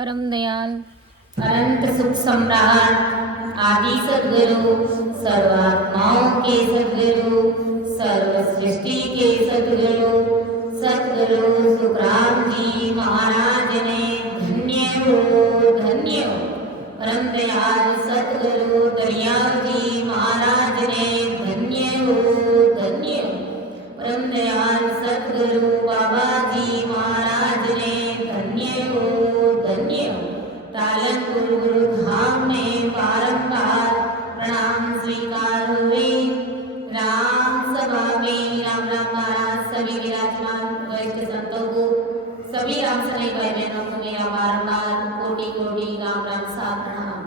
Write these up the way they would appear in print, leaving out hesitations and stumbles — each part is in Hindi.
परम दयाल अनंत सुख सम्राट आदि सद्गुरु सर्वात्माओं के सद्गुरु सर्व सृष्टि के सद्गुरु सद्गुरु सुखराम जी महाराज ने धन्य हो परम दयाल सद्गुरु दरियाव जी महाराज ने धन्य हो परम दयाल सद्गुरु बाबा जी महाराज ने धन्य हो पालनपुर गुरुधाम में बारंबार प्रणाम स्वीकार हुए। राम सभा में राम राम महाराज सभी विराजमान वरिष्ठ संतों को सभी राम सभी भाई बहनों को मेरा बारंबार कोटि कोटि राम राम सा प्रणाम।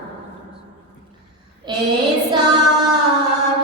ऐसा राम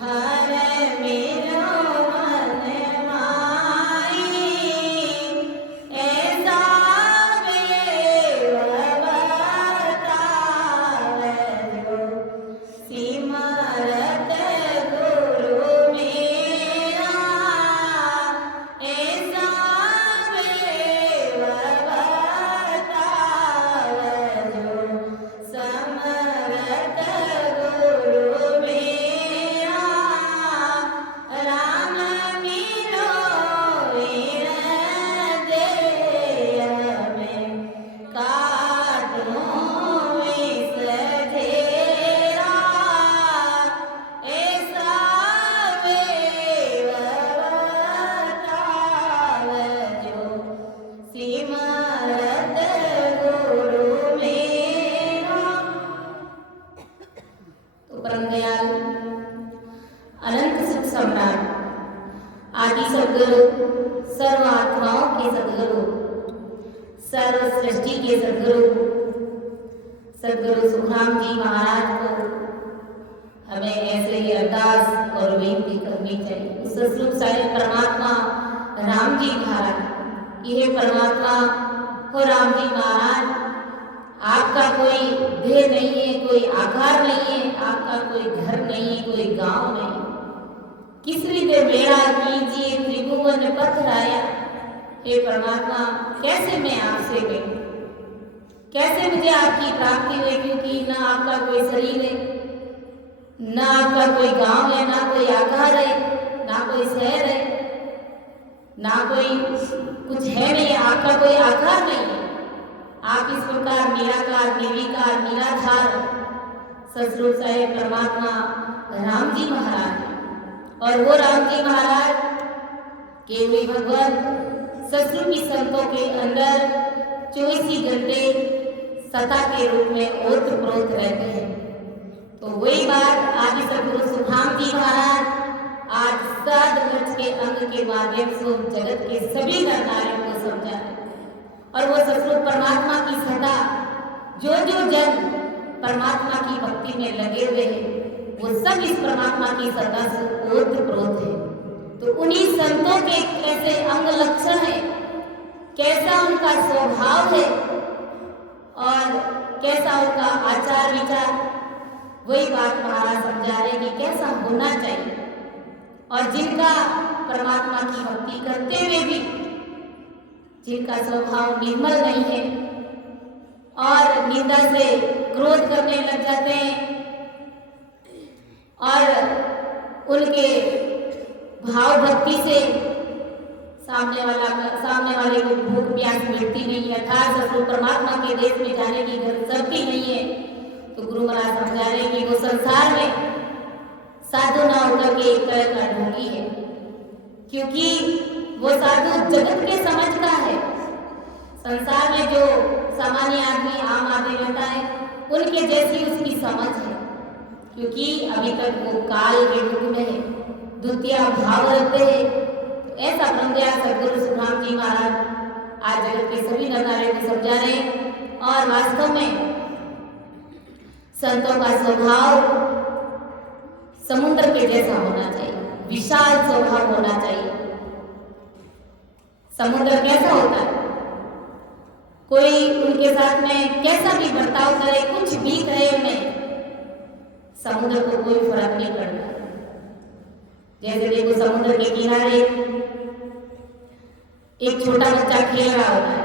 हर मेरो मन माई ऐसा बेवतावो सिमरत गुरु मेरा ऐसा बेवतावो समरत गुरु मेरा राम मेरो हृदय में काटूं विष झेरा ऐसा बेवतावो सिमरत गुरु मेरा। तो परम दयाल अनंत सुख सम्राट आदि सदगुरु सर्व आत्माओं के सदगुरु सर्व सृष्टि के सदगुरु सदगुरु सुखराम जी महाराज को हमें ऐसे ही अरदास और विनती करनी चाहिए। उस सतरूप साहिब परमात्मा राम जी महाराज, ये परमात्मा हो राम जी महाराज, आपका कोई देह नहीं है, कोई आकार नहीं है, आपका कोई घर नहीं है, कोई गांव नहीं है। किस रीते मेरा कीजिए त्रिभुवन पथराया। हे परमात्मा, कैसे मैं आपसे कहूं, कैसे मुझे आपकी प्राप्ति हुई, क्योंकि ना आपका कोई शरीर है, ना आपका कोई गांव है, ना कोई आकार है, ना कोई शहर है, ना कोई कुछ है नहीं, आपका कोई आकार नहीं है। आप इस प्रकार निराकार निर्विकार निराधार सतरूप साहिब परमात्मा राम जी महाराज, और वो राम जी महाराज केवल भगवान सतरूपी संतों के अंदर 24 घंटे सता के रूप में ओतप्रोत रहते हैं। तो वही बात आदि सदगुरु सुखराम जी महाराज आज 7 वृक्ष के अंग के माध्यम से जगत के सभी नर नारियों को समझा है। और वो सतरूप परमात्मा की सदा जो जो जन परमात्मा की भक्ति में लगे हुए हैं, वो सब इस परमात्मा की सदा से ओतप्रोत है। तो उन्हीं संतों के कैसे अंग लक्षण है, कैसा उनका स्वभाव है और कैसा उनका आचार विचार, वही बात महाराज समझा रहे कि कैसा होना चाहिए। और जिनका परमात्मा की भक्ति करते हुए भी जिनका स्वभाव निर्मल नहीं है और निंदा से क्रोध करने लग जाते हैं और उनके भाव भक्ति से सामने वाले को भूख प्यास मिलती नहीं है, अर्थात सतरूप परमात्मा के देश में जाने की गति नहीं है। तो गुरु महाराज समझा रहे कि वो संसार में साधु ना होकर के एक तरह का ढोंगी है, क्योंकि वो साधु जगत के समझता है। संसार में जो सामान्य आदमी आम आदमी रहता है, उनके जैसी उसकी समझ है, क्योंकि अभी तक वो काल के रूप में है, द्वितीय भाव रखते हैं। ऐसा ब्रह्मदयाल सदगुरु सुखराम जी महाराज आज जगत के सभी नर नारियों को समझा रहे हैं। और वास्तव में संतों का स्वभाव समुद्र के जैसा होना चाहिए, विशाल स्वभाव होना चाहिए। समुद्र कैसा होता है, कोई उनके साथ में कैसा भी बर्ताव करे, कुछ भी करे, उन्हें समुद्र को कोई फर्क नहीं पड़ता। जैसे देखो समुद्र के किनारे एक छोटा बच्चा खेल रहा होता है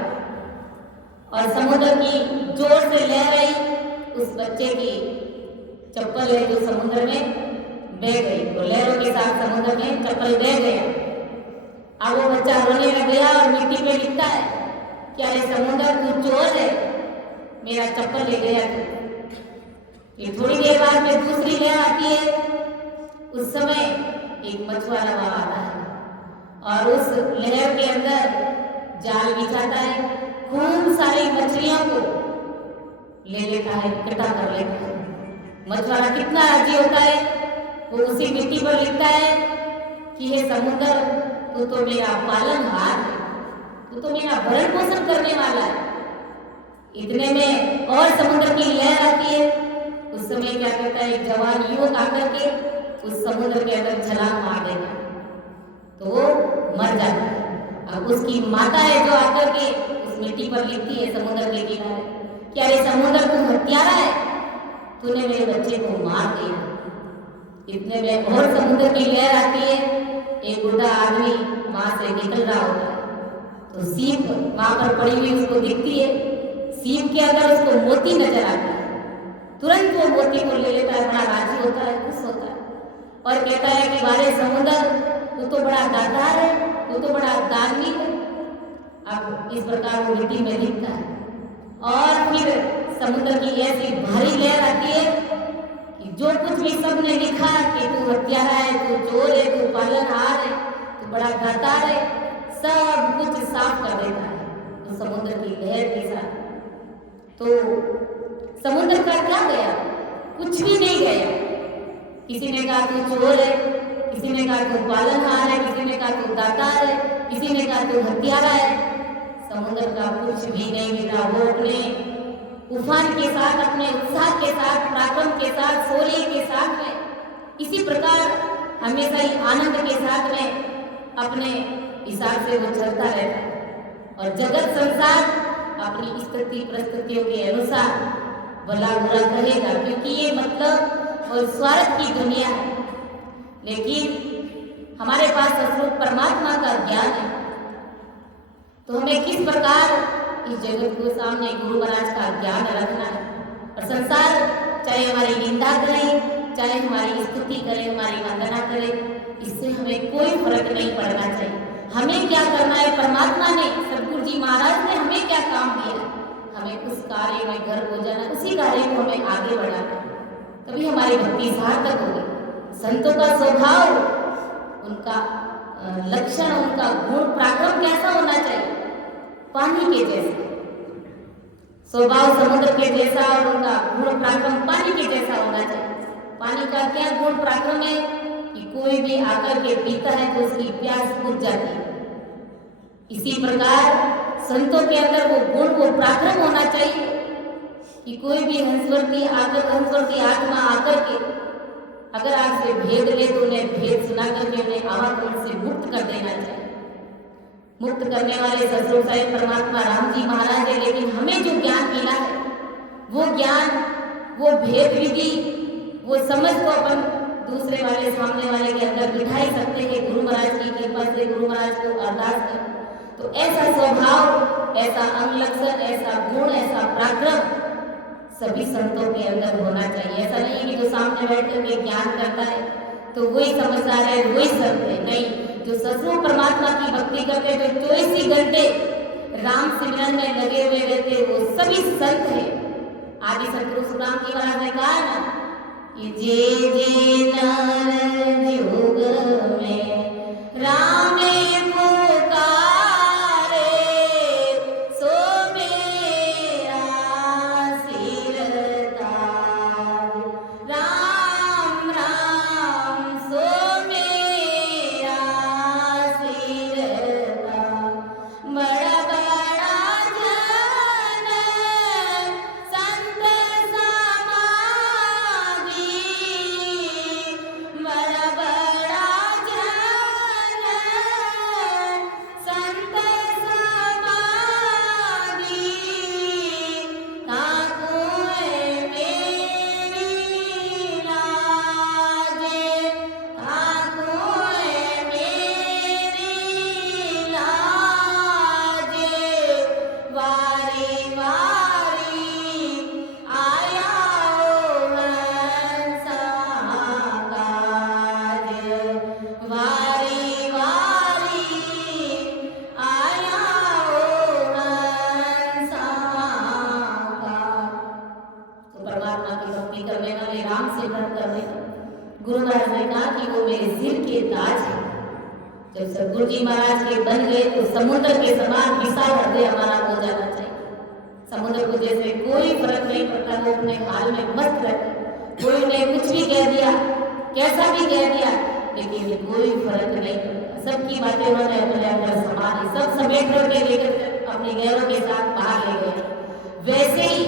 और समुद्र की जोर से लहर आई, उस बच्चे की चप्पल है जो समुद्र में बह गई, तो लहरों के साथ समुद्र में चप्पल बह गया। अब वो बच्चा रोने लग गया और मिट्टी पे लिखता है कि अरे समुद्र तू चोर है, मेरा चप्पल ले गया तू। ये थोड़ी देर बाद में दूसरी लहर आती है, उस समय एक मछुआरा वहां आता है और उस लहर के अंदर जाल बिछाता है, खूब सारी मछलियों को ले लेता है, इकट्ठा कर लेता है। मछुआरा कितना राजी होता है, वो उसी मिट्टी पर लिखता है कि हे समुद्र, तू तो मेरा पालनहार है, तू तो मेरा भरण पोषण करने वाला है। इतने में और समुद्र की लहर आती है। उस समय क्या कहता है, एक जवान युवक आकर के उस समुद्र के अंदर छलांग मार देगा तो वो मर जाता है। अब उसकी माता है जो आकर के उस मिट्टी पर लिखती है समुद्र के किनारे, क्या रे समुद्र तू हत्यारा है, तूने मेरे बच्चे को मार दिया। इतने में और समुद्र की लहर आती है, एक बूढ़ा आदमी वहां से निकल रहा होता है तो सीप वहां पर पड़ी हुई उसको दिखती है, सीप के अंदर उसको मोती नजर आता है। तुरंत वो मोती को ले लेता है, बड़ा राजी होता है, खुश होता है और कहता है कि वारे समुद्र तू तो बड़ा दातार है, तू तो बड़ा दानी है। अब इस प्रकार वो मिट्टी में दिखता है और फिर समुद्र की ऐसी भारी लहर आती है कि जो कुछ भी सबने लिखा कि तू हत्यारा है, तू चोर है, तू पालनहार है, तू बड़ा दातार है, सब कुछ साफ कर देता है तो समुद्र की लहर के साथ। तो समुद्र का क्या गया, कुछ भी नहीं गया। किसी ने कहा तू चोर है, किसी ने कहा तू पालनहार है, किसी ने कहा तू दातार है, किसी ने कहा तू हत्यारा है। समुद्र का कुछ भी नहीं मिला। वो अपने उफान के साथ, अपने उत्साह के साथ, पराक्रम के साथ, शौर्य के साथ में इसी प्रकार हमेशा ही आनंद के साथ में अपने हिसाब से वो चलता रहता है और जगत संसार अपनी स्थिति परिस्थितियों के अनुसार भला बुरा कहेगा, क्योंकि ये मतलब और स्वार्थ की दुनिया है। लेकिन हमारे पास स्वरूप परमात्मा का ज्ञान है तो हमें किस प्रकार इस जगत को सामने गुरु महाराज का ज्ञान रखना है। और संसार चाहे हमारी निंदा करे, चाहे हमारी स्तुति करे, हमारी वंदना करे, इससे हमें कोई फर्क नहीं पड़ना चाहिए। हमें क्या करना है, परमात्मा ने, सतगुरु जी महाराज ने हमें क्या काम दिया, हमें उस कार्य में घर हो जाना, उसी कार्य को हमें आगे बढ़ाना, तभी हमारी भक्ति सार्थक होगी। संतों का स्वभाव, उनका लक्षण, उनका गुण पराक्रम कैसा होना चाहिए, पानी के जैसा स्वभाव, समुद्र के जैसा, और उनका गुण पराक्रम पानी के जैसा होना चाहिए। पानी का क्या गुण पराक्रम है कि कोई भी आकर के पीता है तो उसकी प्यास बुझ जाती है। इसी प्रकार संतों के अंदर वो गुण, वो पराक्रम होना चाहिए कि कोई भी हंसवर्ती आत्मा आकर के अगर आपसे भेद ले तो उन्हें भेद सुना करके उन्हें आवागमन से मुक्त कर देना चाहिए। मुक्त करने वाले सतगुरु साहिब परमात्मा राम जी महाराज है। लेकिन हमें जो ज्ञान मिला है वो ज्ञान, वो भेद विधि, वो समझ को अपन दूसरे वाले, सामने वाले के अंदर बिठा ही सकते हैं गुरु महाराज की कृपा से, गुरु महाराज को अरदास कर। तो ऐसा स्वभाव, ऐसा अंग लक्षण, ऐसा गुण, ऐसा पराक्रम सभी संतों के अंदर होना चाहिए। ऐसा नहीं है कि जो सामने बैठ करके ज्ञान करता है तो वही समझदार है, वही संत है। नहीं, जो ससुर परमात्मा की भक्ति करते हैं, जो 24 ही घंटे राम सिमरन में लगे हुए रहते, वो सभी संत है। आदि सतगुरु सुखराम जी महाराज ने कहा है ना कि जे जे नर युग में राम गुरु महाराज ने कहा कि वो मेरे सिर के ताज है। जब सतगुरु जी महाराज के बन गए तो समुद्र के समान विशाल हृदय हमारा हो जाना चाहिए। समुद्र को जैसे कोई फर्क नहीं पड़ता, वो अपने हाल में मस्त रहते, कोई उन्हें कुछ भी कह दिया, कैसा भी कह दिया, लेकिन कोई फर्क नहीं पड़ता। सबकी बातें उन्होंने अपने अंदर संभाली, सब समेट करके लेकर अपने गैरों के साथ बाहर ले गए। वैसे ही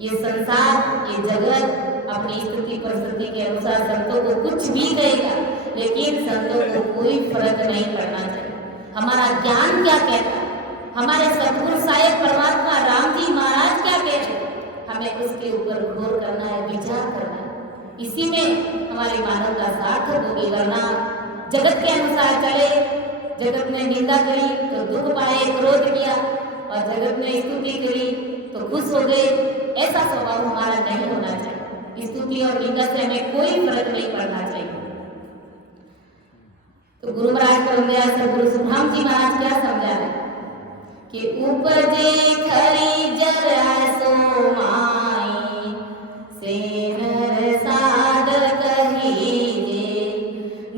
ये संसार, ये जगत, अपनी स्थिति परिस्थिति के अनुसार संतों को कुछ भी कहेगा, लेकिन संतों को कोई फर्क नहीं पड़ना चाहिए। हमारा ज्ञान क्या कहता है, हमारे सतगुरु साहिब परमात्मा राम जी महाराज क्या कह रहे हैं, हमें उसके ऊपर गौर करना है, विचार करना है। इसी में हमारी मानवता सार्थक होगी। वरना जगत के अनुसार चले, जगत ने निंदा करी तो दुख पाए, क्रोध किया, और जगत ने स्तुति करी तो खुश हो गए। ऐसा स्वभाव हमारा नहीं होना चाहिए। स्तुति और निंदा से हमें कोई फर्क नहीं पड़ना चाहिए। तो गुरु महाराज परम दयाल सद्गुरु सुखराम जी महाराज क्या समझा रहे कि उपजे खरी जरा सो माई से नर साध कहीजे,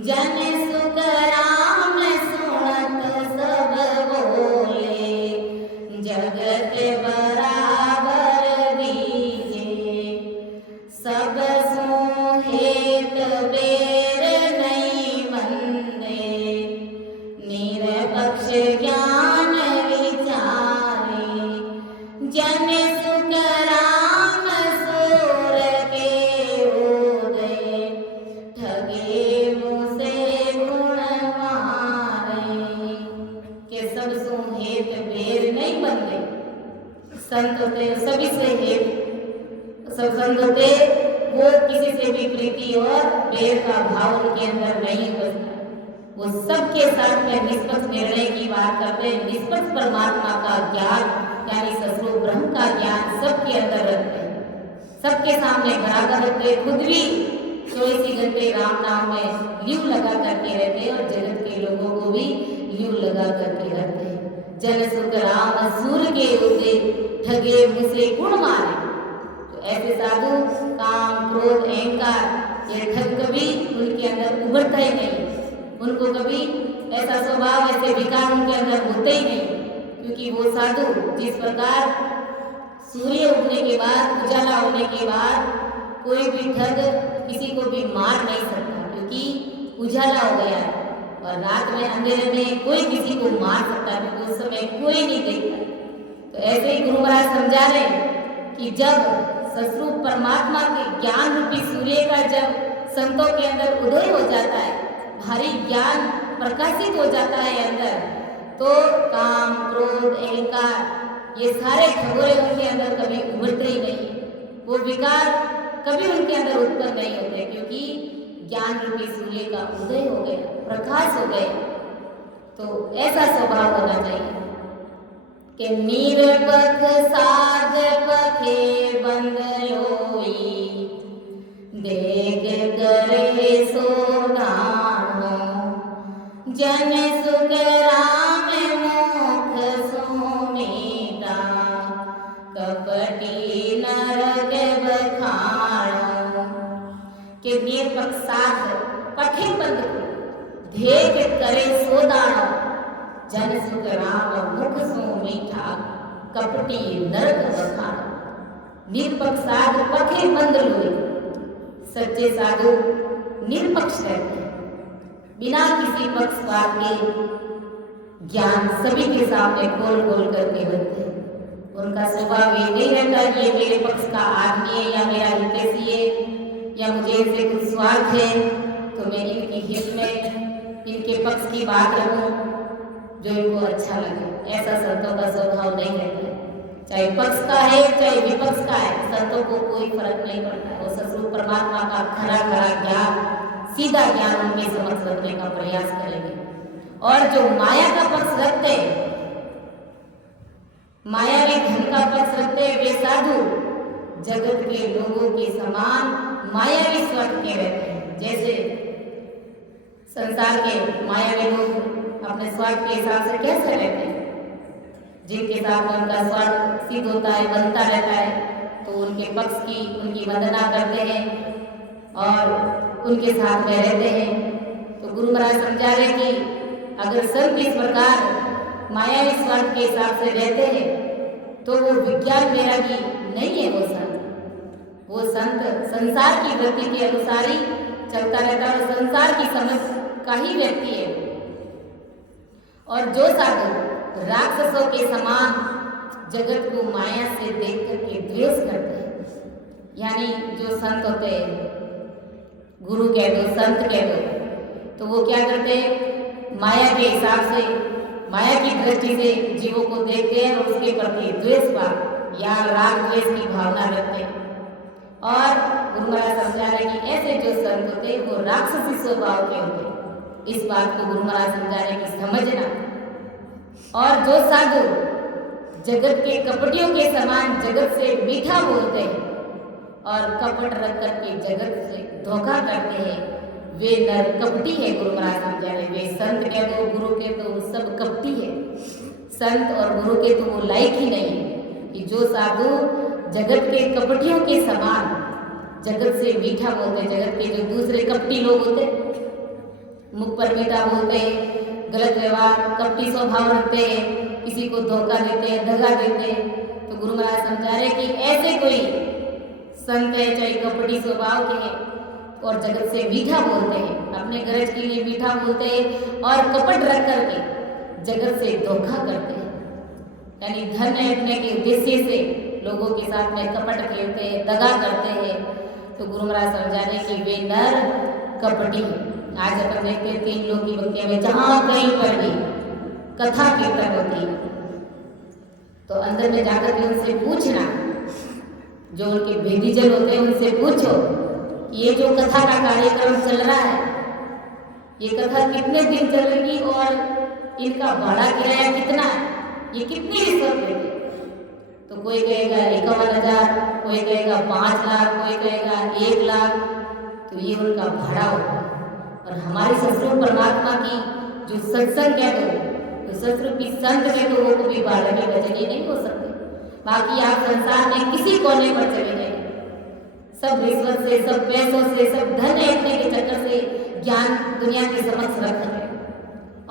जन सुख राम सुनत सब बोले, जगत बराबर दीजे, सब सुहेत बेर नहीं मंदे, निरपक्ष ज्ञान विचारे, जन सुख राम सोर के उदय, ठगे मुझसे गुण मारे, के सब सुहेत बेर नहीं बनते। संत होते सभी से हेत, सब संत होते वो किसी से भी प्रीति और बेर का भाव उनके अंदर नहीं बसता। वो सबके साथ में निष्पक्ष निर्णय की बात करते हैं। निष्पक्ष परमात्मा का ज्ञान यानी सस्वरूप ब्रह्म का ज्ञान सबके अंदर रखते हैं, सबके सामने बराबर रखते हैं। खुद भी 24 घंटे राम नाम में ल्यू लगा करके रहते हैं और जगत के लोगों को भी ल्यू लगा करके रखते हैं। जन सुख राम सूर के उसे ठगे मुझसे गुण मारे। तो ऐसे साधु काम क्रोध अहंकार ये ठग कभी उनके अंदर उभरता ही नहीं। उनको कभी ऐसा स्वभाव ऐसे विकार उनके अंदर होते ही नहीं, क्योंकि वो साधु जिस प्रकार सूर्य उगने के बाद, उजाला होने के बाद कोई भी ठग किसी को भी मार नहीं सकता, क्योंकि उजाला हो गया है। और रात में अंधेरे में कोई किसी को मार सकता है, क्योंकि उस समय कोई नहीं देखता। तो ऐसे ही गुरु महाराज समझा रहे कि जब सस्वरूप परमात्मा के ज्ञान रूपी सूर्य का जब संतों के अंदर उदय हो जाता है, भारी ज्ञान प्रकाशित हो जाता है अंदर, तो काम क्रोध अहंकार ये सारे खगोले उनके अंदर कभी उभरते ही नहीं। वो विकार कभी उनके अंदर उत्पन्न नहीं होते, क्योंकि ज्ञान रूपी सूर्य का उदय हो गया, प्रकाश हो गया। तो ऐसा स्वभाव होना चाहिए कि निरपख साध पखे बंद लोई, देग करे सोदानो, जन सुख राम मुख सुमीता, कपटी नरक बखानो। के निरपख साध पखे बंद देग करे सोदानो, जन सुख राम मुख सुमीठा, कपटी नरक बखानो। निरपक्ष साधु पखे बंद लोई, सच्चे साधु निरपक्ष रहते हैं, बिना किसी पक्षपात के ज्ञान सभी के सामने खोल खोल करके रखते हैं। उनका स्वभाव ये नहीं रहता कि ये मेरे पक्ष का आदमी है या मेरा हितैषी है या मुझे इनसे कुछ स्वार्थ है तो मैं इनकी हित में इनके पक्ष की बात रखूं जो इनको अच्छा लगे। ऐसा संतों का स्वभाव नहीं रहता है। चाहे पक्ष का है चाहे विपक्ष का है, संतों को कोई फर्क नहीं पड़ता। वो सस्वरूप परमात्मा का खरा खरा ज्ञान, सीधा ज्ञान उनके समक्ष रखने का प्रयास करेंगे। और जो माया का पक्ष रखते हैं, मायावी धन का पक्ष रखते हैं, वे साधु जगत के लोगों के समान मायावी स्वार्थ के रहते हैं। जैसे संसार के मायावी लोग अपने स्वार्थ के हिसाब से कैसे रहते हैं, जिनके साथ उनका स्वार्थ सिद्ध होता है, बनता रहता है, तो उनके पक्ष की उनकी वंदना करते हैं और उनके साथ में रहते हैं। तो गुरु महाराज समझा रहे कि अगर संत इस प्रकार मायावी स्वार्थ के हिसाब से रहते हैं तो वो विज्ञान वैरागी नहीं है। वो संत संसार की वृत्ति के अनुसार ही चलता रहता है और संसार की समझ का ही व्यक्ति है। और जो साधु राक्षसों के समान जगत को माया से देख करके द्वेष करते हैं, यानी जो संत होते हैं, गुरु कह दो, संत कह दो, तो वो क्या करते हैं, माया के हिसाब से, माया की दृष्टि से जीवों को देखते हैं और उसके प्रति द्वेष भाव या राग द्वेष की भावना रखते हैं। और गुरु महाराज समझा रहे कि ऐसे जो संत होते हैं वो राक्षसी स्वभाव के होते हैं। इस बात को गुरु महाराज समझा रहे कि समझना। और जो साधु जगत के कपटियों के समान जगत से मीठा बोलते हैं और कपट रख करके जगत से धोखा करते हैं, वे नर कपटी है। गुरु महाराज समझा रहे, वे संत कह दो, गुरु के तो वो सब कपटी है। संत और गुरु के तो वो लायक ही नहीं है कि जो साधु जगत के कपटियों के समान जगत से मीठा बोलते, जगत के जो दूसरे कपटी लोग होते, मुख पर मीठा बोलते, गलत व्यवहार, कपटी स्वभाव रखते हैं, किसी को धोखा देते हैं, दगा देते हैं, तो गुरु महाराज समझा रहे कि ऐसे कोई संत है चाहे कपटी स्वभाव के हैं और जगत से मीठा बोलते हैं, अपने गरज के लिए मीठा बोलते हैं और कपट रख करके जगत से धोखा करते हैं, यानी धन ऐंठने के उद्देश्य से लोगों के साथ में कपट खेलते हैं, दगा करते हैं। तो गुरु महाराज समझा रहे कि वे नर कपटी हैं। आज अपन देखते हैं 3 लोग की भक्तियां में जहां कहीं पर भी कथा कीर्तन होती है तो अंदर में जाकर के उनसे पूछना, जो उनके भेदीजन होते हैं उनसे पूछो ये जो कथा का कार्यक्रम चल रहा है, ये कथा कितने दिन चलेगी और इनका भाड़ा किराया कितना है, ये कितनी रिश्वत लेंगे। तो कोई कहेगा 51,000, कोई कहेगा 5 लाख, कोई कहेगा 1 लाख, तो ये उनका भाड़ा होगा। और हमारे ससुर परमात्मा की जो सत्संग कह दो, तो ससुर की संत कह दो, वो कभी भाड़े में बचने नहीं हो सकते। बाकी आप संसार में किसी कोने पर चले जाए, सब रिश्वत से, सब पैसों से, सब धन ऐंठने के चक्कर से ज्ञान दुनिया के समक्ष रख रहे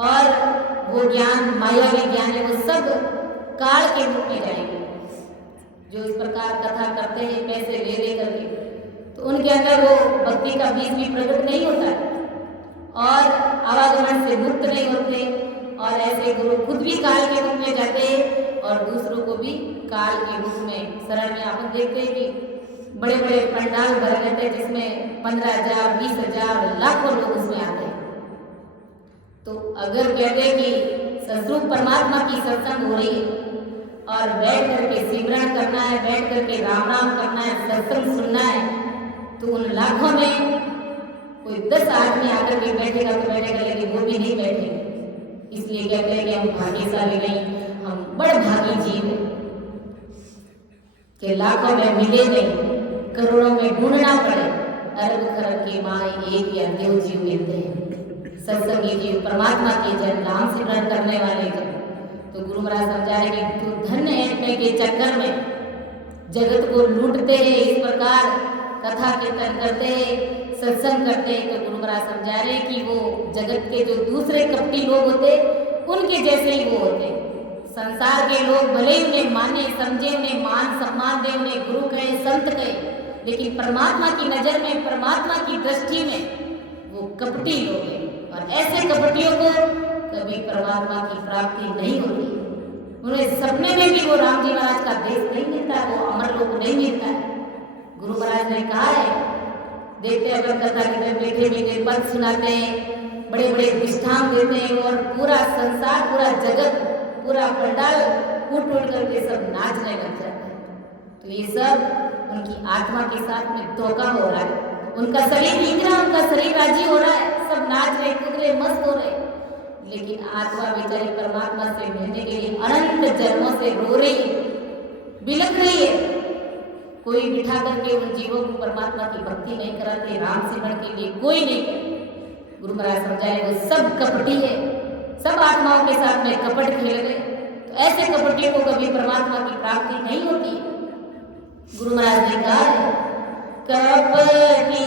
और वो ज्ञान मायावी ज्ञान है, वो सब काल के रूप में जाएंगे। जो इस प्रकार कथा करते हैं पैसे ले करके, तो उनके अंदर वो भक्ति का बीज भी प्रकट नहीं होता है और आवागमन से मुक्त नहीं होते। और ऐसे गुरु खुद भी काल के रूप में जाते हैं और दूसरों को भी काल के रूप में, शरण में अपन देखते हैं कि बड़े बड़े पंडाल भर रहते हैं जिसमें 15,000, 20,000, लाखों लोग उसमें आते हैं। तो अगर कहते हैं कि सदरूप परमात्मा की सत्संग हो रही है और बैठ करके सिमरन करना है, बैठ करके राम राम करना है, सत्संग सुनना है, तो उन लाखों में कोई 10 आदमी आकर के बैठेगा तो बैठेगा, लेकिन वो भी नहीं बैठेंगे। इसलिए कहते हैं कि हम भाग्यशाली नहीं, हम बड़े भागी जीव हैं कि लाखों में मिले नहीं, करोड़ों में ढूंढना पड़े, अरब खरब की माए एक या 2 जीव मिलते हैं। सत्संगी जीव, परमात्मा के जन, नाम सिमरन करने वाले जन। तो गुरु महाराज समझा रहे कि तू धन ऐंठने के चक्कर में जगत को लूटते हैं, इस प्रकार कथा कीर्तन करते हैं, सत्संग करते हैं। तो गुरु महाराज समझा रहे कि वो जगत के जो दूसरे कपटी लोग होते उनके जैसे ही वो होते। संसार के लोग भले ही उन्हें माने, समझे, उन्हें मान सम्मान दे, उन्हें गुरु कहे, संत कहे, लेकिन परमात्मा की नजर में, परमात्मा की दृष्टि में वो कपटी लोग हैं। और ऐसे कपटियों को कभी परमात्मा की प्राप्ति नहीं होती। उन्हें सपने में भी वो राम जी महाराज का देश नहीं मिलता, वो अमर लोक नहीं मिलता है। गुरु महाराज ने कहा है, देखते हैं अपन कथा के मीठे मीठे पद सुनाते हैं, बड़े बड़े दृष्टांत देते हैं और पूरा संसार, पूरा जगत, पूरा पंडाल उठ करके सब नाचने लग जाते हैं। तो ये सब उनकी आत्मा के साथ में धोखा हो रहा है। उनका शरीर जीत रहा है, उनका शरीर राजी हो रहा है, सब नाच रहे, कूद रहे, मस्त हो रहे, लेकिन आत्मा बेचारी परमात्मा से मिलने के लिए अनंत जन्मों से रो रही है, बिलख रही है। कोई बिठा करके उन जीवों को परमात्मा की भक्ति नहीं कराते, राम सिमरन के लिए कोई नहीं करते। गुरु महाराज समझाए वो सब कपटी है, सब आत्माओं के साथ में कपट खेल रहे। तो ऐसे कपटियों को कभी परमात्मा की प्राप्ति नहीं होती। गुरु महाराज ने कहा है, कपटी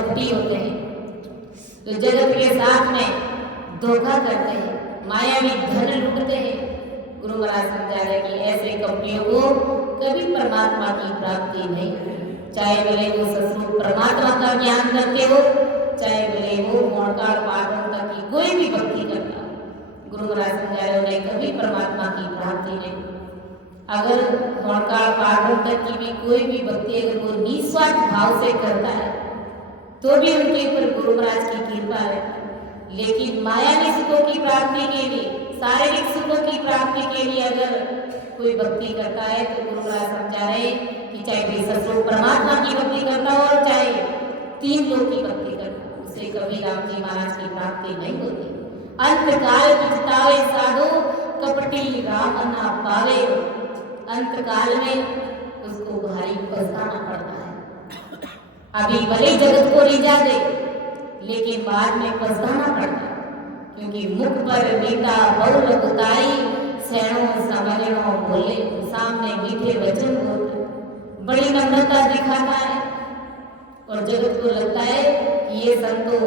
कपटी होते हैं, तो जगत के साथ में धोखा करते हैं, मायावी धन लूटते हैं। गुरु महाराज समझा रहे कि ऐसे कपटियों को कभी परमात्मा की प्राप्ति नहीं होगी। चाहे भले वो ससुर परमात्मा का ज्ञान करके हो, चाहे भले वो मोड़काड़ पाठों तक की कोई भी भक्ति करता हो, गुरु महाराज समझा रहे उन्हें कभी परमात्मा की प्राप्ति नहीं। अगर मोड़काड़ पाठों तक की भी कोई भी भक्ति अगर वो निस्वार्थ भाव से करता है तो भी उनके ऊपर गुरु महाराज की कृपा है। लेकिन मायावी सुखों की प्राप्ति के लिए, शारीरिक सुखों की प्राप्ति के लिए अगर कोई भक्ति करता है तो गुरु महाराज समझा रहे कि चाहे बेससुर परमात्मा की भक्ति करता हो और चाहे तीन लोग की भक्ति करता हो, उसे कभी राम जी महाराज की प्राप्ति नहीं होती। अंतकाल पिछतावे साधु कपटी राम ना पावे। अंतकाल में उसको भारी पछताना पड़ता है। अभी भले जगत को रिझा दे लेकिन बाद में पछताना पड़ता है, क्योंकि मुख पर नीता बहुल उतारी, सैनो समझनो बोले, सामने मीठे वचन बोलते, बड़ी नम्रता दिखाता है और जगत को लगता है कि ये संतो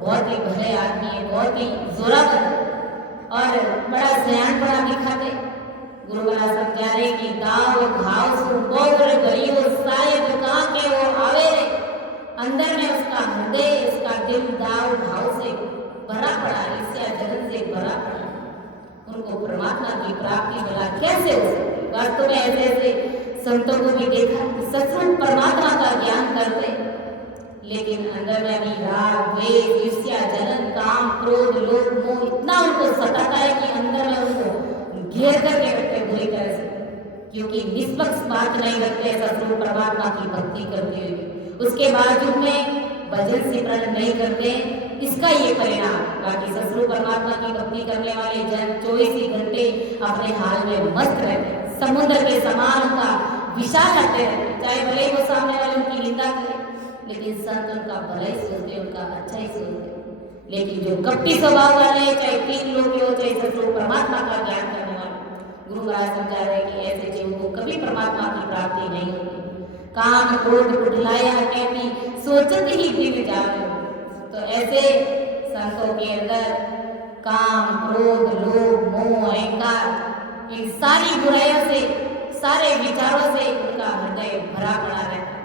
बहुत ही भले आदमी है, बहुत ही जोरावर और बड़ा सयानपना दिखाते। गुरु महाराज समझा रहे कि दाव घाव सुबोर गरियो शायद कहाँ के वो आवे रे। अंदर में उसका हृदय, उसका दिल दाव भाव से भरा पड़ा, ईर्ष्या जलन से भरा पड़ा। उनको परमात्मा की प्राप्ति भला कैसे हो सकती? वास्तव में ऐसे ऐसे संतों को भी देखा सचमुच परमात्मा का ज्ञान करते, लेकिन अंदर में भी राग द्वेष ईर्ष्या जलन काम क्रोध लोभ मोह इतना उनको सताता है कि अंदर में उनको घेर करके रखते बुरी तरह से, क्योंकि निष्पक्ष बात नहीं रखते सचमुच परमात्मा की भक्ति करते हुए। उसके बावजूद में भजन सिमरन नहीं करते, इसका ये परिणाम। बाकी ससुर परमात्मा की भक्ति करने वाले जन 24 ही घंटे अपने हाल में मस्त रहते, समुद्र के समान उनका विशाल रहते रहते, चाहे भले ही वो सामने वाले उनकी निंदा करे, लेकिन संत उनका भला ही सोचते, उनका अच्छा ही सोचते। लेकिन जो कपटी स्वभाव वाले हैं, चाहे तीन लोग हो चाहे ससुर परमात्मा का ज्ञान करने वाले, गुरु महाराज समझा रहे कि ऐसे जीवों को कभी परमात्मा की प्राप्ति नहीं होती। काम क्रोध कुटिलाया कहती सोचत ही दिल जावे। तो ऐसे संतों के अंदर काम क्रोध लोभ मोह अहंकार इन सारी बुराइयों से, सारे विचारों से उनका हृदय भरा पड़ा रहता है।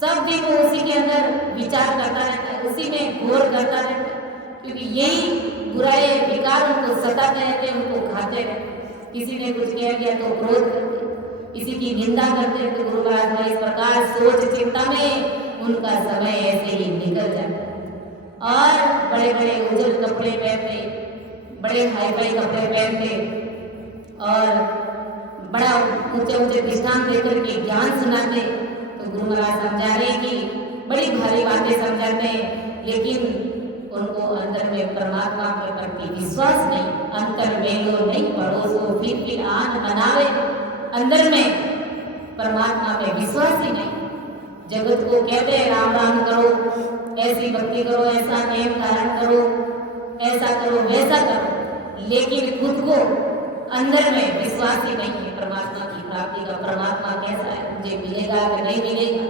सब दिन वो उसी के अंदर विचार करता रहता है, उसी में घोर करता रहता है, क्योंकि यही बुराई विकार उनको सताते रहते, उनको खाते रहते। किसी ने कुछ कह दिया तो क्रोध करते, किसी की निंदा करते, तो गुरु महाराज इस प्रकार सोच चिंता में उनका समय ऐसे ही निकल जाता है। और बड़े बड़े उज्जवल कपड़े पहनते, बड़े हाई फाई कपड़े पहनते और बड़ा ऊंचे ऊंचे दृष्टांत देकर के ज्ञान सुनाते। तो गुरु महाराज समझा रहे कि बड़ी भारी बातें समझाते हैं, लेकिन उनको अंदर में परमात्मा के प्रति विश्वास नहीं, अंतर मेलो नहीं पड़ोसो फिर आन बनावे। अंदर में परमात्मा में विश्वास ही नहीं। जगत को कहते हैं राम राम करो, ऐसी भक्ति करो, ऐसा नियम धारण करो, ऐसा करो वैसा करो, लेकिन खुद को अंदर में विश्वास ही नहीं है परमात्मा की प्राप्ति का। परमात्मा कैसा है, मुझे मिलेगा कि नहीं मिलेगा,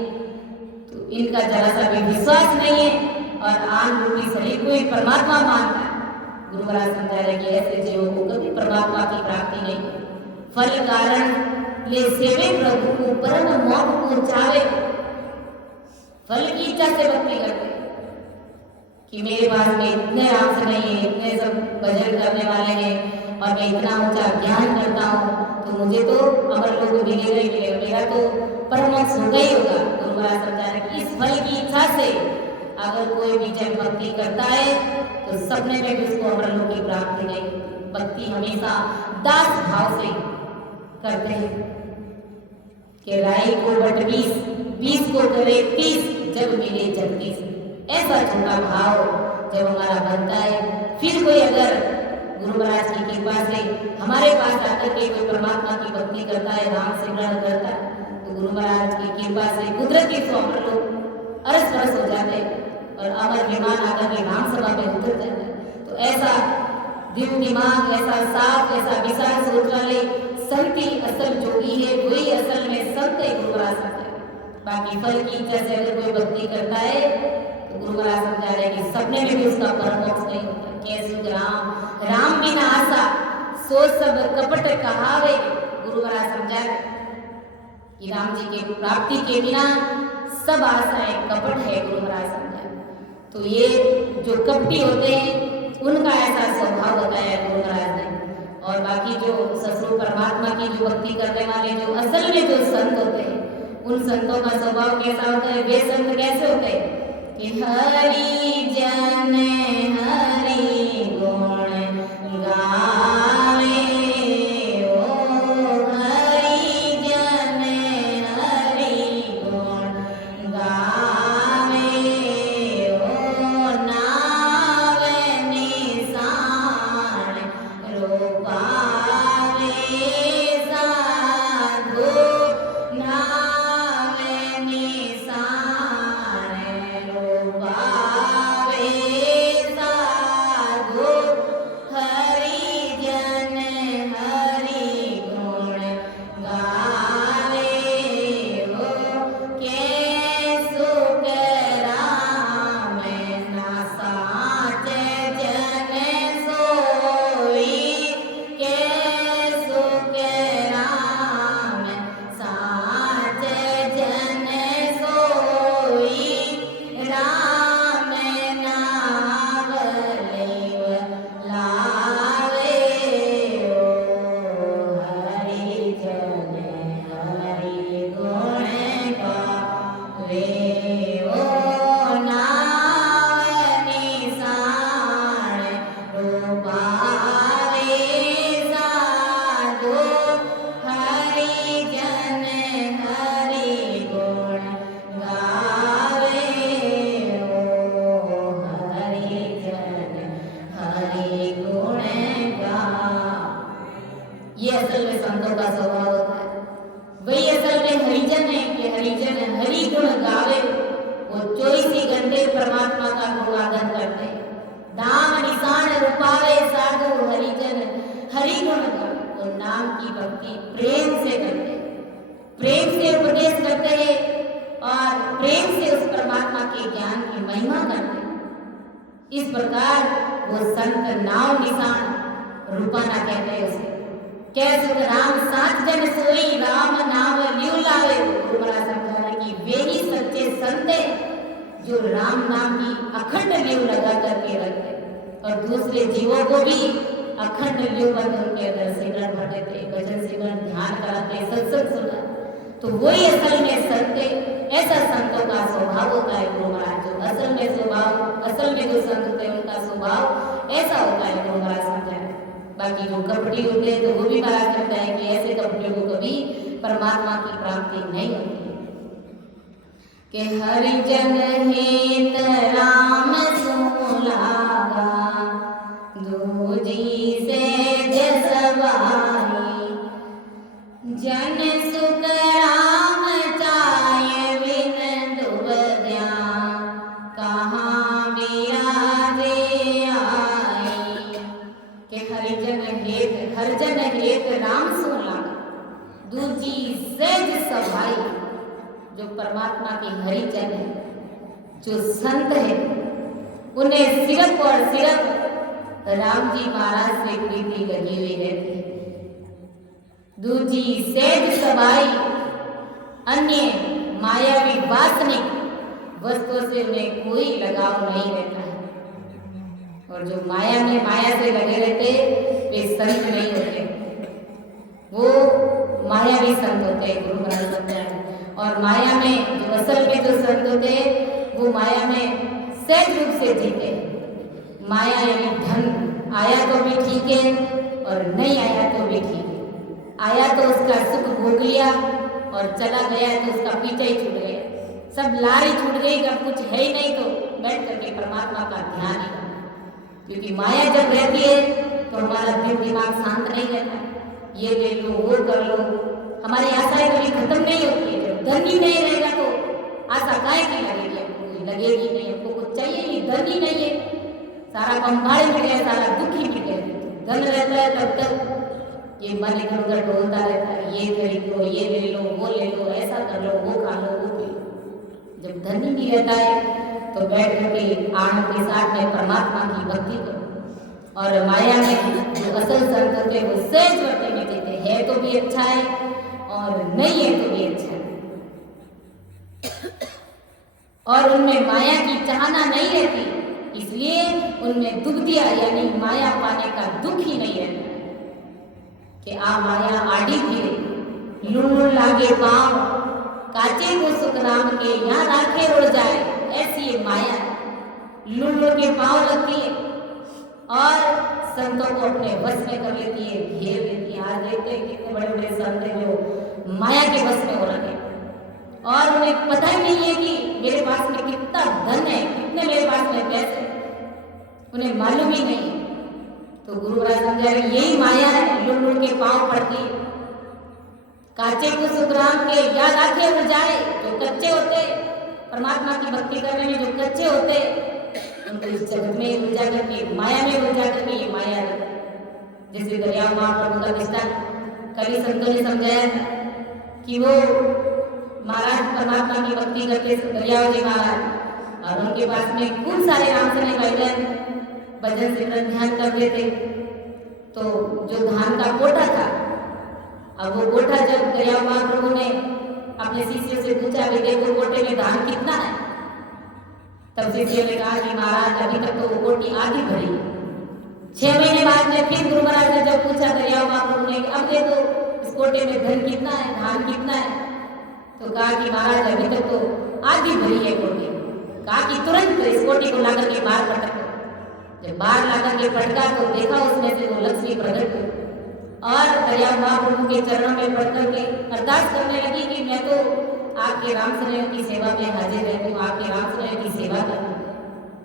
तो इनका जरा सा भी विश्वास नहीं है और आन रूपी शरीर को ही परमात्मा मानता है। गुरु महाराज समझा रहे कि ऐसे जीवों को कभी परमात्मा की प्राप्ति नहीं। फल कारण ले सेवे प्रभु को परम मोक्ष पहुंचावे। फल की इच्छा से भक्ति करते कि मेरे पास में इतने राम से नहीं है, इतने सब भजन करने वाले हैं और मैं इतना ऊंचा ज्ञान करता हूँ, तो मुझे तो अमर लोग मिलेगा ही मिलेगा, मेरा तो परम मोक्ष होगा ही होगा। गुरु महाराज समझा रहे कि इस फल की इच्छा से अगर कोई भी जन भक्ति करता है तो सपने में भी उसको अमर लोग की प्राप्ति नहीं। भक्ति हमेशा दास भाव से करते हैं कि राई को बट 20 को करे 30, जब मिले जगदीश। ऐसा छोटा भाव जब हमारा बनता है, फिर कोई अगर गुरु महाराज की कृपा से हमारे पास आकर के कोई परमात्मा की भक्ति करता है, नाम सिमरन करता है, तो गुरु महाराज की कृपा से कुदरती अमर लोग अरस परस हो जाते हैं और अमर विमान आकर के राम सभा में उतर जाते हैं। तो ऐसा दिल दिमाग, ऐसा साफ, ऐसा विशाल सोच वाले संत ही असल जोगी है, वही असल में संत है। गुरु महाराज है। बाकी फल की इच्छा से अगर कोई भक्ति करता है महाराज समझा रहे कि सपने में भी उसका परम मोक्ष नहीं होता। कैसे राम बिना आशा सो सब कपट कहावे। गुरु महाराज समझा रहे कि राम जी की प्राप्ति के बिना सब आशाएं कपट है। गुरु महाराज समझा तो ये जो कपटी होते हैं उनका ऐसा स्वभाव बताया गुरु महाराज ने। और बाकी जो ससुर परमात्मा की जो भक्ति करने वाले जो असल में जो संत होते हैं उन संतों का स्वभाव कैसा होता है? वे संत कैसे होते हैं कि हरि जन हरि गुण गावे, ओ हरि जन हरि गुण गावे, ओ नावे निशान रूपावे साधु नावे निशान रूपावे साधु हरि जन हरि गुण गावे, हो के सुख राम ना साचे जन सोई, के सुख राम साचे जन सोई, राम नाम लेव लावे, ओ हरि जन हरि गुण गावे, ओ नाम निशान रूपावे साधु हरि जन हरि गुण गावे, ओ हरि जन हरि गुण गावे। ये असल में संतों का स्वभाव होता है। वही असल में हरिजन है कि हरिजन हरि गुण गावे। वो 24 घंटे परमात्मा का गुणागान करते हैं। नाम निशान रूपावे साधु हरिजन हरि गुण गावे। वो नाम की भक्ति प्रेम से करते हैं, प्रेम से उपदेश करते हैं और प्रेम से उस परमात्मा के ज्ञान की महिमा करते हैं। इस प्रकार वो संत नाम निशान रूपाना कहते हैं उसे। कैसे राम सात जन सोई, राम नाम लियो लावे। गुरु महाराज समझा रहे कि वे ही सच्चे संत हैं जो राम नाम की अखंड लियो लगा करके रखते और दूसरे जीवों को भी अखंड लियो बंद उनके अंदर सिमरन भरते थे, भजन सिमरन ध्यान कराते, सत्संग सुना। तो वही असल में संत, ऐसा संतों का स्वभाव होता है। गुरु महाराज जो असल में स्वभाव, असल में जो संत होते हैं उनका स्वभाव ऐसा होता है। गुरु महाराज समझा रहे। बाकी जो कपटी होते हैं तो वो भी महाराज कहता है कि ऐसे कपटियों को कभी परमात्मा की प्राप्ति नहीं होती है। कि हरि जन हित राम सो लागा, दूजी से जसवाई, जन सुख राम चाहे बिन दुबद्या, कहाँ बिराजे आई। के हरिजन हेत राम सो लागा, दूजी सेज सभाई। जो परमात्मा के हरिजन है, जो संत है, उन्हें सिर्फ और सिर्फ राम जी महाराज से प्रीति लगी हुई रहती है। दूजी सेज सभाई, अन्य मायावी वासनिक वस्तुओं से उन्हें कोई लगाव नहीं रहता है। और जो माया से लगे रहते वे संत नहीं होते, वो मायावी संत होते हैं। गुरु महाराज समझा रहे। और माया में जो असल में जो संत होते हैं वो माया में सहज रूप से जीते हैं। माया यानी धन आया तो भी ठीक है और नहीं आया तो भी ठीक है। आया तो उसका सुख भोग लिया और चला गया तो उसका पीछा ही छूट गया, सब लारी छूट गई। अगर कुछ है ही नहीं तो बैठ करके परमात्मा का ध्यान ही करना। क्योंकि माया जब रहती है तो हमारा दिल दिमाग शांत नहीं रहता। ये ले लो, वो कर लो, हमारी आशाएं कभी खत्म नहीं होती है। जब धन ही नहीं रहेगा तो आशा काहे की लगेगी? हमको लगेगी नहीं, हमको कुछ चाहिए नहीं, धन ही नहीं है, सारा कंगाल मिट गया, सारा दुख ही मिट गया। धन रहता है तब तक ये मन इधर उधर डोलता रहता है, ये खरीद लो, ये ले लो, वो ले लो, ऐसा कर लो, वो खा लो, वो पी लो। जब धन ही नहीं रहता है तो बैठ करके आनंद के साथ में परमात्मा की भक्ति करो। और माया में जो असल संत होते वो सहज वर्तन में जीते हैं तो भी अच्छा है और नहीं है तो भी अच्छा है। और उनमें माया की चाहना नहीं रहती, इसलिए उनमें दुख दिया यानी माया पाने का दुख ही नहीं रहता कि आ माया आड़ी फिरे लूल लागे पाँव काचे को सुख नाम के यहाँ राखे उड़ जाए, ऐसी ये माया लूल के पाँव लगती है और संतों को अपने वश में कर लेती है, घेर लेती है। आज देखते हैं कितने बड़े बड़े संत हैं जो माया के वश में हो रखे और उन्हें पता ही नहीं है कि मेरे पास में कितना धन है, कितने मेरे पास में पैसे, उन्हें मालूम ही नहीं है। तो गुरु महाराज समझा रहे यही माया है, लुल के पांव पड़ती है। काचे को सुखराम के याद आके उड़ जाए, जो कच्चे होते परमात्मा की भक्ति करने में जो कच्चे होते उनको इस जगत में उलझा करके माया में उलझा करके ये माया रहती। जैसे दरिया महाप्रभु का किस्सा कल संतों ने समझाया था कि वो महाराज परमात्मा की भक्ति करके दरियाव जी महाराज और उनके पास में खूब सारे राम से भजन सिमरन ध्यान करते थे। तो जो धान का कोठा था, अब वो कोठा जब दरियाव महाप्रभु ने अपने शिष्य से पूछा कि देखो कोठे में धान कितना है, तब शिष्य ने कहा कि महाराज अभी तक तो वो कोठी आधी भरी। 6 महीने बाद में फिर गुरु महाराज ने जब पूछा दरियाव महाप्रभु ने अब देखो इस कोठे में धन कितना है, धान कितना है, तो कहा कि महाराज अभी तक तो आधी भरी है कोठी। कहा कि तुरंत इस कोठी को लाकर के बाहर पटक। जब बाहर लाकर के पटका तो देखा उसमें से वो लक्ष्मी प्रकट हुई और दरियाव महाप्रभु के चरणों में पड़ करके अरदास करने लगी कि मैं तो आपके राम सनय की सेवा में हाजिर रहती हूँ, आपके राम सनय की सेवा करूँ।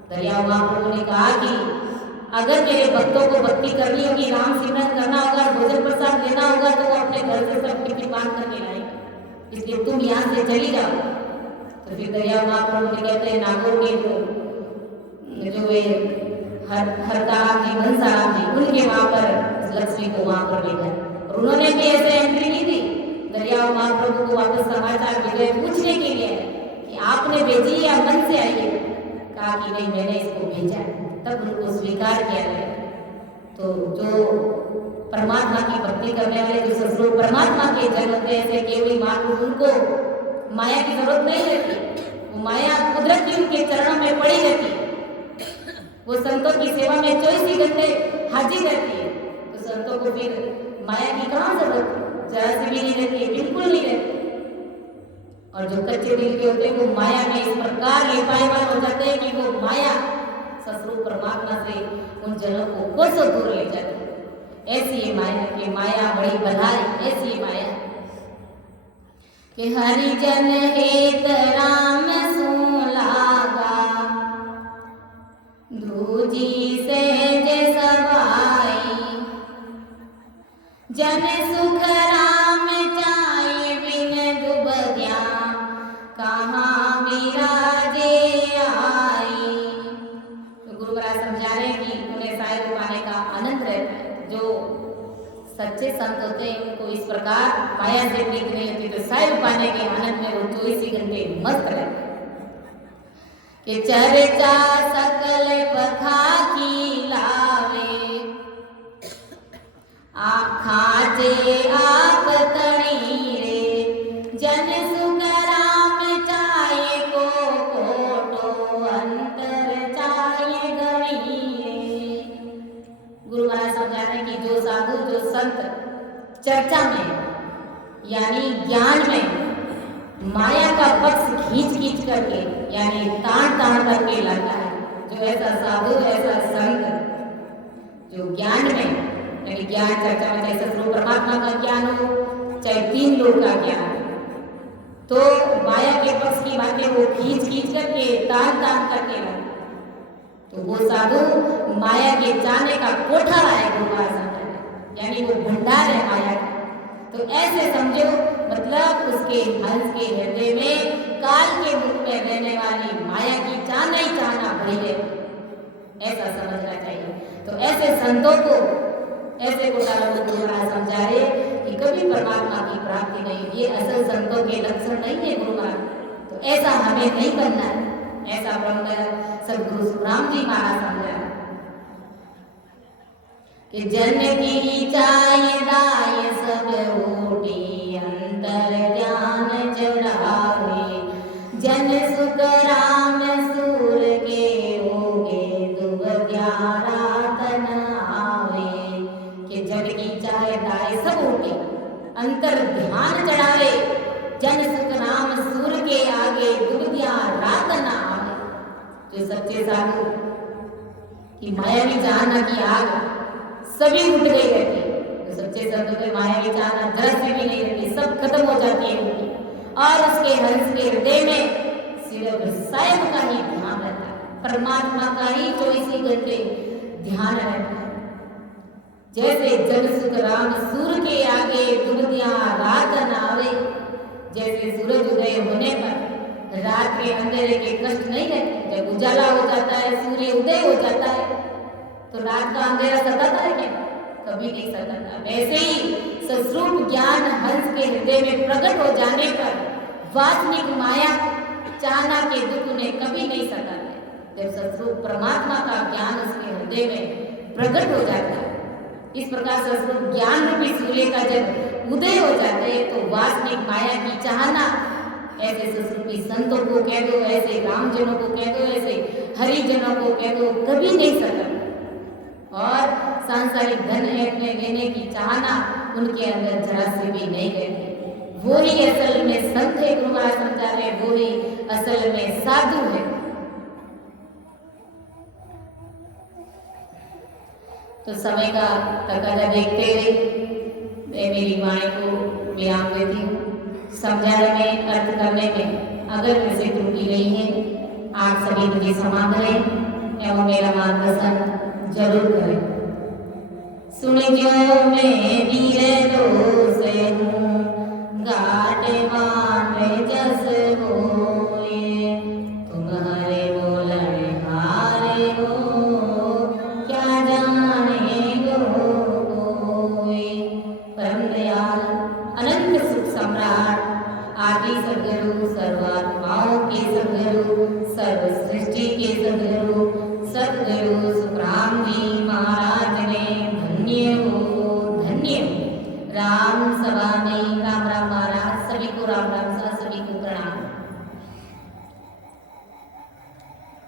दरियाव महाप्रभु ने कहा कि अगर मेरे भक्तों को भक्ति करनी होगी, राम सिमरन करना होगा, भोजन प्रसाद लेना होगा तो वो अपने घर से सब कितनी बांध करके लाएंगे, इसलिए तुम यहाँ से चली जाओ। तो फिर दरियाव महाप्रभु ने कहते हैं नागौर के जो वे हरताराम जी मनसाराम जी उनके वहां पर लक्ष्मी को वहां पर ले गए और उन्होंने भी ऐसे एंट्री नहीं दी। दरियाव महाप्रभु को वापस समाचार भेजे पूछने के लिए कि आपने भेजी या मन से आई है। कहा कि नहीं मैंने इसको भेजा, तब उनको स्वीकार किया गया। तो जो परमात्मा की भक्ति करने वाले जो ससुर परमात्मा के जन होते हैं, ऐसे केवली महापुरुष, उनको माया की जरूरत नहीं रहती, वो माया कुदरत की उनके चरणों में पड़ी रहती। वो संतों की सेवा में 24 घंटे हाजिर रहती है, तो संतों को फिर माया की कहाँ जरूरत, जरा सी भी नहीं रहती है, बिल्कुल नहीं रहती। और जो कच्चे दिल के होते हैं वो माया में इस प्रकार लिपायमान हो जाते हैं कि वो माया ससुर परमात्मा से उन जनों को कोसों दूर ले जाती है। ऐसी ये माया कि माया बड़ी बधाई, ऐसी माया कि हरिजन हेत राम सो लागा दूजी से जे सवाई जन सुख राम चाहे बिन दुबद्या कहाँ विराजे आई। तो गुरु महाराज समझा रहे हैं कि उन्हें साहित्य पाने का आनंद रहता है। जो सच्चे संत होते हैं उनको इस प्रकार माया से प्रीत नहीं होती, तो साहित्य पाने के आनंद में वो 24 घंटे मस्त रहते हैं कि चर्चा सकल पथा की लावे खाचे आप तणी रे जन सुख राम चाहे को कोटो अंतर चाहे गणी रे। गुरु महाराज समझा रहे हैं कि जो साधु जो संत चर्चा में यानी ज्ञान में माया का पक्ष खींच खींच करके यानी ताड़ ताड़ करके लाता है, जो ऐसा साधु ऐसा संत जो ज्ञान में यानी ज्ञान चर्चा में चाहे ससुर परमात्मा का ज्ञान हो चाहे 3 लोग का ज्ञान हो, तो माया के पक्ष की बातें वो खींच खींच करके ताड़ ताड़ करके लाता, तो वो साधु माया के जाने का कोठा है गुरु महाराज, यानी वो भंडार है माया का। तो ऐसे समझो मतलब उसके हंस के हृदय में काल के मुख में रहने वाली माया की चाहना ही चाहना भरी है, ऐसा समझना चाहिए। तो ऐसे संतों को ऐसे घोटालों को गुरु महाराज समझा रहे कि कभी परमात्मा की प्राप्ति नहीं, ये असल संतों के लक्षण नहीं है गुरु महाराज। तो ऐसा हमें नहीं बनना है, ऐसा बोलकर सदगुरु सुखराम जी महाराज समझा कि जन की चाय दाय सब ओटी अंतर ज्ञान जड़ावे जन सुख राम सूर के होगे दुब ग्यारा तन आवे कि जन की चाय दाय सब ओटी अंतर ध्यान चढ़ावे जन सुख राम सूर के आगे दुबदिया रात न आवे। जो सच्चे साधु की मायावी चाहना की आग सभी उठ गई रहती, तो सच्चे साधु के मायावी चाहना जरा से भी नहीं रहती, सब खत्म हो जाती है उनकी, और उसके हंस के हृदय में सिर्फ सायब का ही ध्यान रहता है, परमात्मा का ही 24 घंटे ध्यान रहता है। जैसे जन सुख राम सूर के आगे दुबदिया रात न आवे, जैसे सूरज उदय होने पर रात के अंधेरे के कष्ट नहीं रहते, जब उजाला हो जाता है सूर्य उदय हो जाता है तो रात का अंधेरा सताता है क्या? कभी नहीं सताता। वैसे ही सस्वरूप ज्ञान हंस के हृदय में प्रकट हो जाने पर वासनिक माया चाहना के दुख उन्हें कभी नहीं सताते। जब सस्वरूप परमात्मा का ज्ञान उसके हृदय में प्रकट हो जाता है, इस प्रकार सस्वरूप ज्ञान रूपी सूर्य का जब उदय हो जाता है तो वासनिक माया की चाहना, ऐसे सस्वरूपी संतों को कह दो, ऐसे रामजनों को कह दो, ऐसे हरिजनों को कह दो, कभी नहीं सताते। और सांसारिक धन लेने की चाहना उनके अंदर जरा से भी नहीं रहती। वो ही असल में संत है, गुरु महाराज समझा रहे, वो ही असल में साधु है। तो समय का तकाजा देखते हुए मैं मेरी वाणी को विराम देती हूँ। समझाने में, अर्थ करने में अगर मुझसे त्रुटि रही है, आप सभी मुझे क्षमा करें एवं मेरा मार्गदर्शन जरूर करें। सुनियो मैं वीर दोष हूँ, घाट मान जस हो